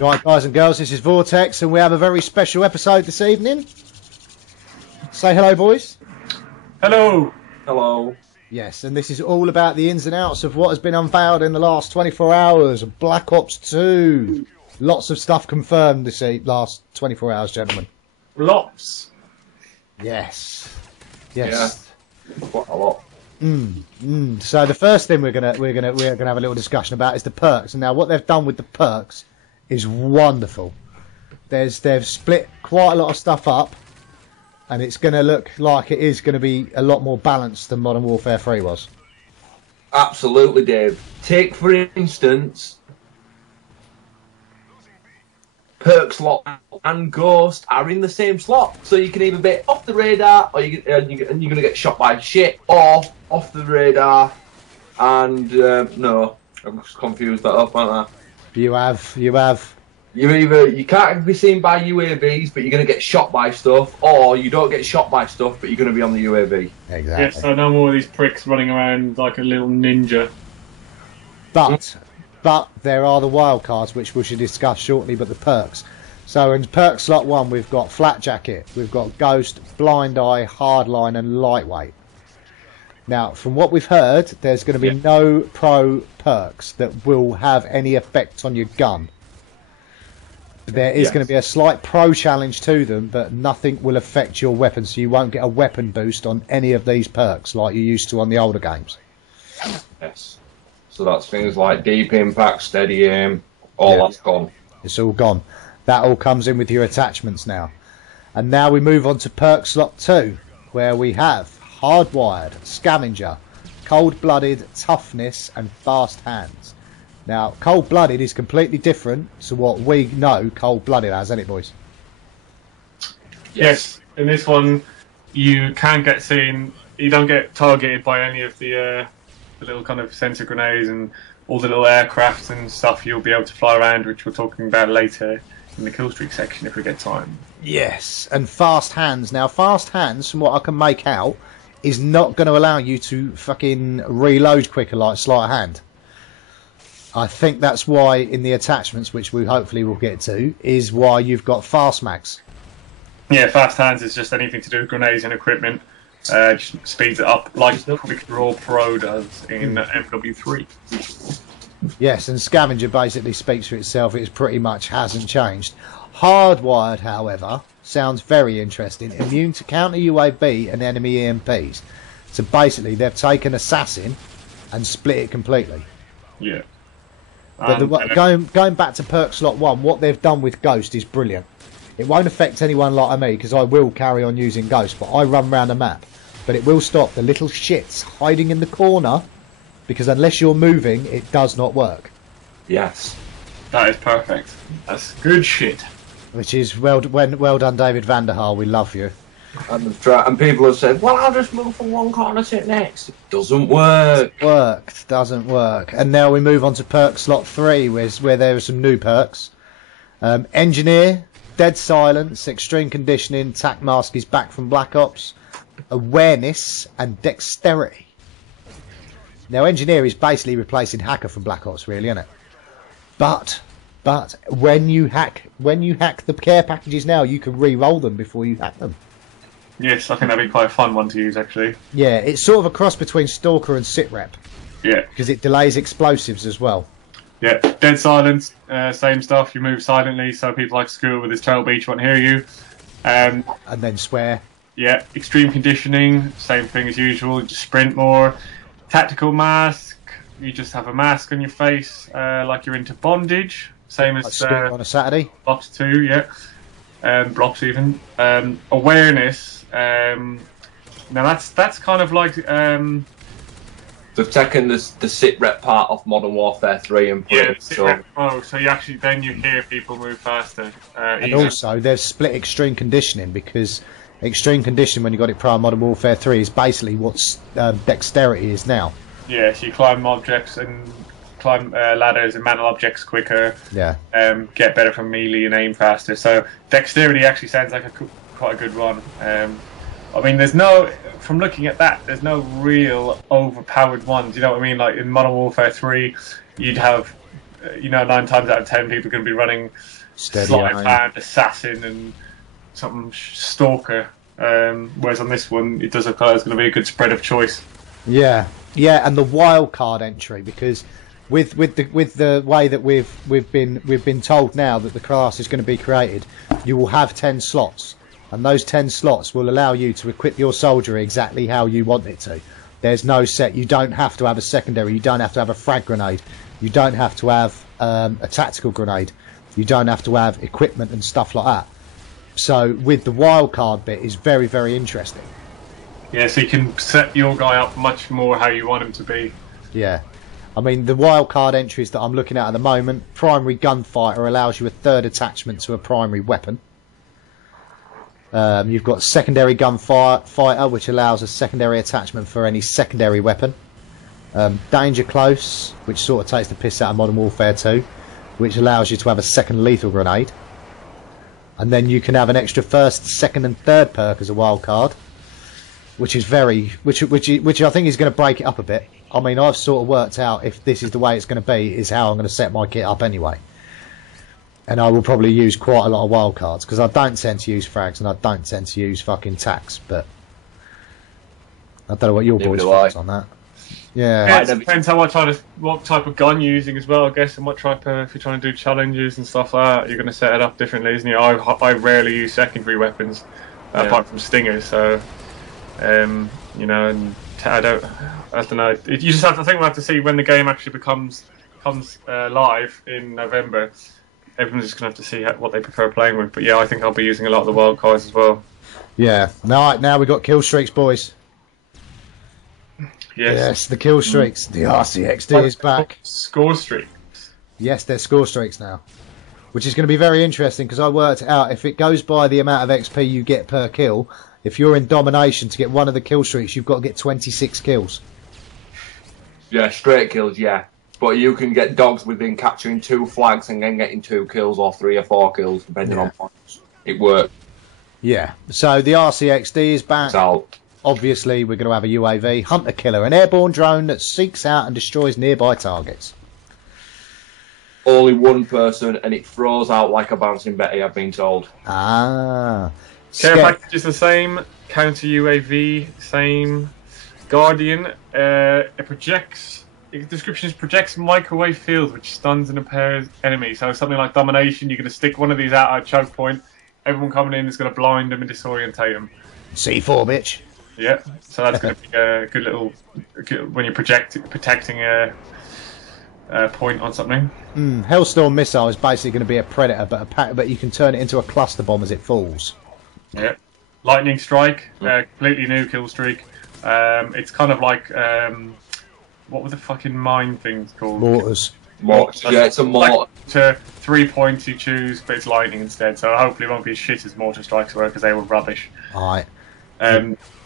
Right, guys and girls, this is Vortex, and we have a very special episode this evening. Say hello, boys. Hello. Hello. Yes, and this is all about the ins and outs of what has been unveiled in the last 24 hours of Black Ops 2. Lots of stuff confirmed this last 24 hours, gentlemen. Lots. Yes. Yeah. Quite a lot. So the first thing we're gonna have a little discussion about is the perks. And now what they've done with the perks is wonderful. They've split quite a lot of stuff up, and it's going to look like it is going to be a lot more balanced than Modern Warfare 3 was. Absolutely, Dave. Take, for instance, Perk slot and Ghost are in the same slot, so you can either be off the radar, or you're going to get shot by shit, or off the radar, and no, I'm just confused that up, aren't I? You have. You can't be seen by UAVs, but you're going to get shot by stuff, or you don't get shot by stuff, but you're going to be on the UAV. Exactly. Yes, so no more of these pricks running around like a little ninja. But there are the wildcards, which we should discuss shortly, but the perks. So in perk slot 1, we've got Flat Jacket, we've got Ghost, Blind Eye, Hardline, and Lightweight. Now, from what we've heard, there's going to be no pro perks that will have any effect on your gun. There is going to be a slight pro challenge to them, but nothing will affect your weapon, so you won't get a weapon boost on any of these perks like you used to on the older games. Yes. So that's things like deep impact, steady aim, all that's gone. It's all gone. That all comes in with your attachments now. And now we move on to perk slot 2, where we have Hardwired, Scavenger, Cold-Blooded, Toughness, and Fast Hands. Now, Cold-Blooded is completely different to what we know Cold-Blooded as, isn't it, boys? Yes, in this one, you can't get seen, you don't get targeted by any of the little kind of sensor grenades and all the little aircrafts and stuff you'll be able to fly around, which we're talking about later in the Killstreak section if we get time. Yes, and Fast Hands. Now, Fast Hands, from what I can make out, is not going to allow you to fucking reload quicker like Sleight of Hand. I think that's why in the attachments, which we hopefully will get to, is why you've got Fast Mags. Yeah, Fast Hands is just anything to do with grenades and equipment. Just speeds it up like Quick Draw Pro does in MW3. Yes, and Scavenger basically speaks for itself. It pretty much hasn't changed. Hardwired, however, sounds very interesting. Immune to counter UAB and enemy EMPs. So basically, they've taken Assassin and split it completely. Yeah. But going back to perk slot 1, what they've done with Ghost is brilliant. It won't affect anyone like me, because I will carry on using Ghost, but I run around the map. But it will stop the little shits hiding in the corner, because unless you're moving, it does not work. Yes. That is perfect. That's good shit. Which is well done, David Vanderhaal. We love you. And people have said, well, I'll just move from one corner to the next. It doesn't work. Doesn't work. And now we move on to perk slot 3, where there are some new perks. Engineer, Dead Silence, Extreme Conditioning, Tac Mask is back from Black Ops, Awareness, and Dexterity. Now, Engineer is basically replacing Hacker from Black Ops, really, isn't it? But when you hack the care packages now, you can re-roll them before you hack them. Yes, I think that'd be quite a fun one to use, actually. Yeah, it's sort of a cross between Stalker and Sitrep. Yeah. Because it delays explosives as well. Yeah, Dead Silence, same stuff. You move silently, so people like Scooter with his tail beach won't hear you. And then swear. Yeah, Extreme Conditioning, same thing as usual. You just sprint more. Tactical Mask, you just have a mask on your face, like you're into bondage. Same as on a Saturday. Blocks 2, yeah. Blocks even. Awareness. Now that's kind of like. They've taken the sit rep part off Modern Warfare 3 and put it so you actually then you hear people move faster. And also they've split Extreme Conditioning, because Extreme Conditioning, when you got it prior Modern Warfare 3, is basically what Dexterity is now. Yeah, so you climb objects and climb ladders and mantle objects quicker. Yeah. Get better from melee and aim faster. So Dexterity actually sounds like quite a good one. I mean, from looking at that, there's no real overpowered ones. You know what I mean? Like in Modern Warfare 3, you'd have you know, 9 times out of 10 people are going to be running Steady sleight of aim. hand, assassin, and something stalker. Whereas on this one, it does look like there's going to be a good spread of choice. Yeah, yeah, and the wild card entry, because with the way that we've been told now that the class is going to be created, you will have 10 slots, and those 10 slots will allow you to equip your soldiery exactly how you want it to. There's no set. You don't have to have a secondary. You don't have to have a frag grenade. You don't have to have a tactical grenade. You don't have to have equipment and stuff like that. So with the wild card bit is very, very interesting. Yeah, so you can set your guy up much more how you want him to be. Yeah. I mean, the wild card entries that I'm looking at the moment, primary gunfighter allows you a 3rd attachment to a primary weapon. You've got secondary gunfighter, which allows a secondary attachment for any secondary weapon. Danger close, which sort of takes the piss out of Modern Warfare 2, which allows you to have a 2nd lethal grenade. And then you can have an extra 1st, 2nd and 3rd perk as a wild card, which is which I think is going to break it up a bit. I mean, I've sort of worked out if this is the way it's going to be, is how I'm going to set my kit up anyway. And I will probably use quite a lot of wild cards, because I don't tend to use frags and I don't tend to use fucking tacs, but I don't know what your boys' thoughts on that. Yeah, it depends what type of gun you're using as well, I guess, and what type of, if you're trying to do challenges and stuff like that, you're going to set it up differently, isn't it? I rarely use secondary weapons, apart from stingers, so, you know, and I don't know. You just have to, I think we'll have to see when the game actually comes live in November. Everyone's just going to have to see what they prefer playing with. But yeah, I think I'll be using a lot of the wild cards as well. Yeah. Now we've got kill streaks, boys. Yes, the kill streaks. The RCXD is back. Score streaks. Yes, they're score streaks now, which is going to be very interesting, because I worked out if it goes by the amount of XP you get per kill, if you're in domination, to get one of the kill streaks, you've got to get 26 kills. Yeah, straight kills, yeah. But you can get dogs within capturing 2 flags and then getting 2 kills or 3 or 4 kills, depending on points. It works. Yeah. So the RCXD is back. It's out. Obviously, we're going to have a UAV, Hunter Killer, an airborne drone that seeks out and destroys nearby targets. Only one person, and it throws out like a bouncing Betty, I've been told. Ah. Care package is the same. Counter UAV, same. Guardian, it projects. The description is projects microwave field which stuns and impairs enemies. So something like domination, you're going to stick one of these out at a choke point. Everyone coming in is going to blind them and disorientate them. C4, bitch. Yeah, so that's going to be a good little when you're protecting a point on something. Hellstorm missile is basically going to be a predator, but you can turn it into a cluster bomb as it falls. Yeah, lightning strike, completely new kill streak. It's kind of like what were the fucking mine things called? Mortars. Yeah, it's a mortar. Like, to 3 points you choose, but it's lightning instead. So hopefully it won't be as shit as mortar strikes were, because they were rubbish. Alright.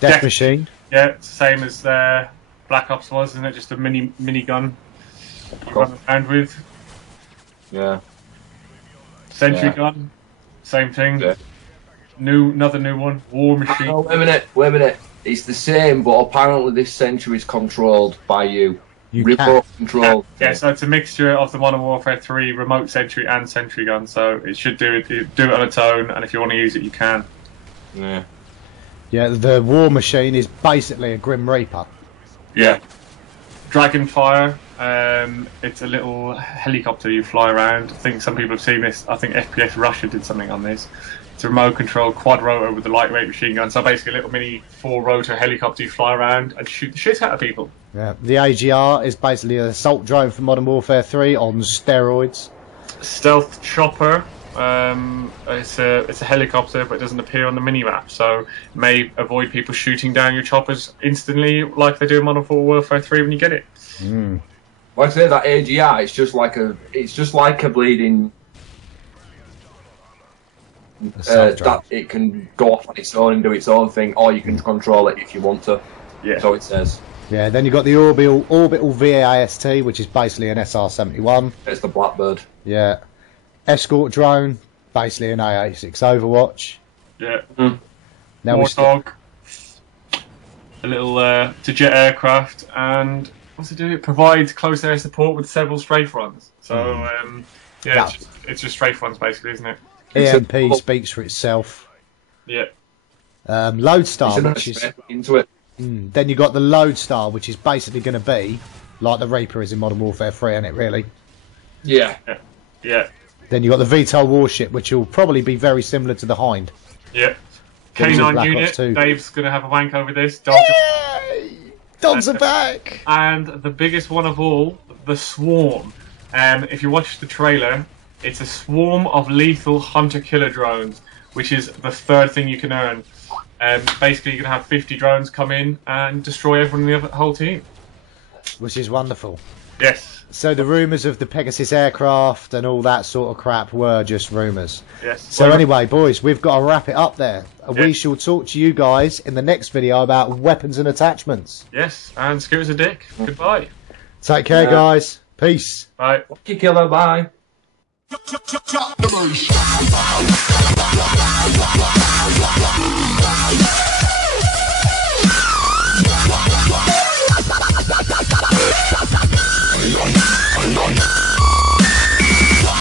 Death Machine. Yeah, it's the same as Black Ops was, isn't it? Just a mini gun you run around with. Yeah. Sentry gun, same thing. Yeah. Another new one. War Machine. Oh, wait a minute. It's the same, but apparently this sentry is controlled by you. Remote control. Yeah, so it's a mixture of the Modern Warfare 3 remote sentry and sentry gun. So it should do it on its own, and if you want to use it, you can. Yeah. Yeah, the War Machine is basically a Grim Reaper. Yeah. Dragonfire. It's a little helicopter you fly around. I think some people have seen this. I think FPS Russia did something on this. It's a remote control quad rotor with a lightweight machine gun. So basically a little mini 4-rotor helicopter you fly around and shoot the shit out of people. Yeah. The AGR is basically an assault drone from Modern Warfare 3 on steroids. Stealth chopper. It's a helicopter, but it doesn't appear on the mini-map, so it may avoid people shooting down your choppers instantly, like they do in Modern Warfare 3 when you get it. Like I say, that AGR, it's just like a bleeding. That it can go off on its own and do its own thing, or you can control it if you want to. Yeah. So it says. Yeah. Then you've got the orbital VAST, which is basically an SR-71. It's the Blackbird. Yeah. Escort drone, basically an AA6 Overwatch. Yeah. Now Warthog, a little to jet aircraft, and what's it do? It provides close air support with several strafe runs. So yeah, it's just strafe ones basically, isn't it? EMP speaks for itself. Yeah. Lodestar, which is into it. Then you got the Lodestar, which is basically going to be like the Reaper is in Modern Warfare 3, isn't it? Really? Yeah. Yeah. Then you got the VTOL warship, which will probably be very similar to the Hind. Yeah. Then you got K9 Black unit. Ops 2. Dave's going to have a wank over this. Dogs Dogs are back! And the biggest one of all, the Swarm. If you watch the trailer, it's a swarm of lethal hunter-killer drones, which is the third thing you can earn. Basically, you're going to have 50 drones come in and destroy everyone in the whole team. Which is wonderful. Yes. So the rumours of the Pegasus aircraft and all that sort of crap were just rumours. Yes. So anyway, boys, we've got to wrap it up there. We shall talk to you guys in the next video about weapons and attachments. Yes, and Scooter's a dick. Goodbye. Take care, guys. Peace. Bye. Fuck you, Killer. Bye. Chop the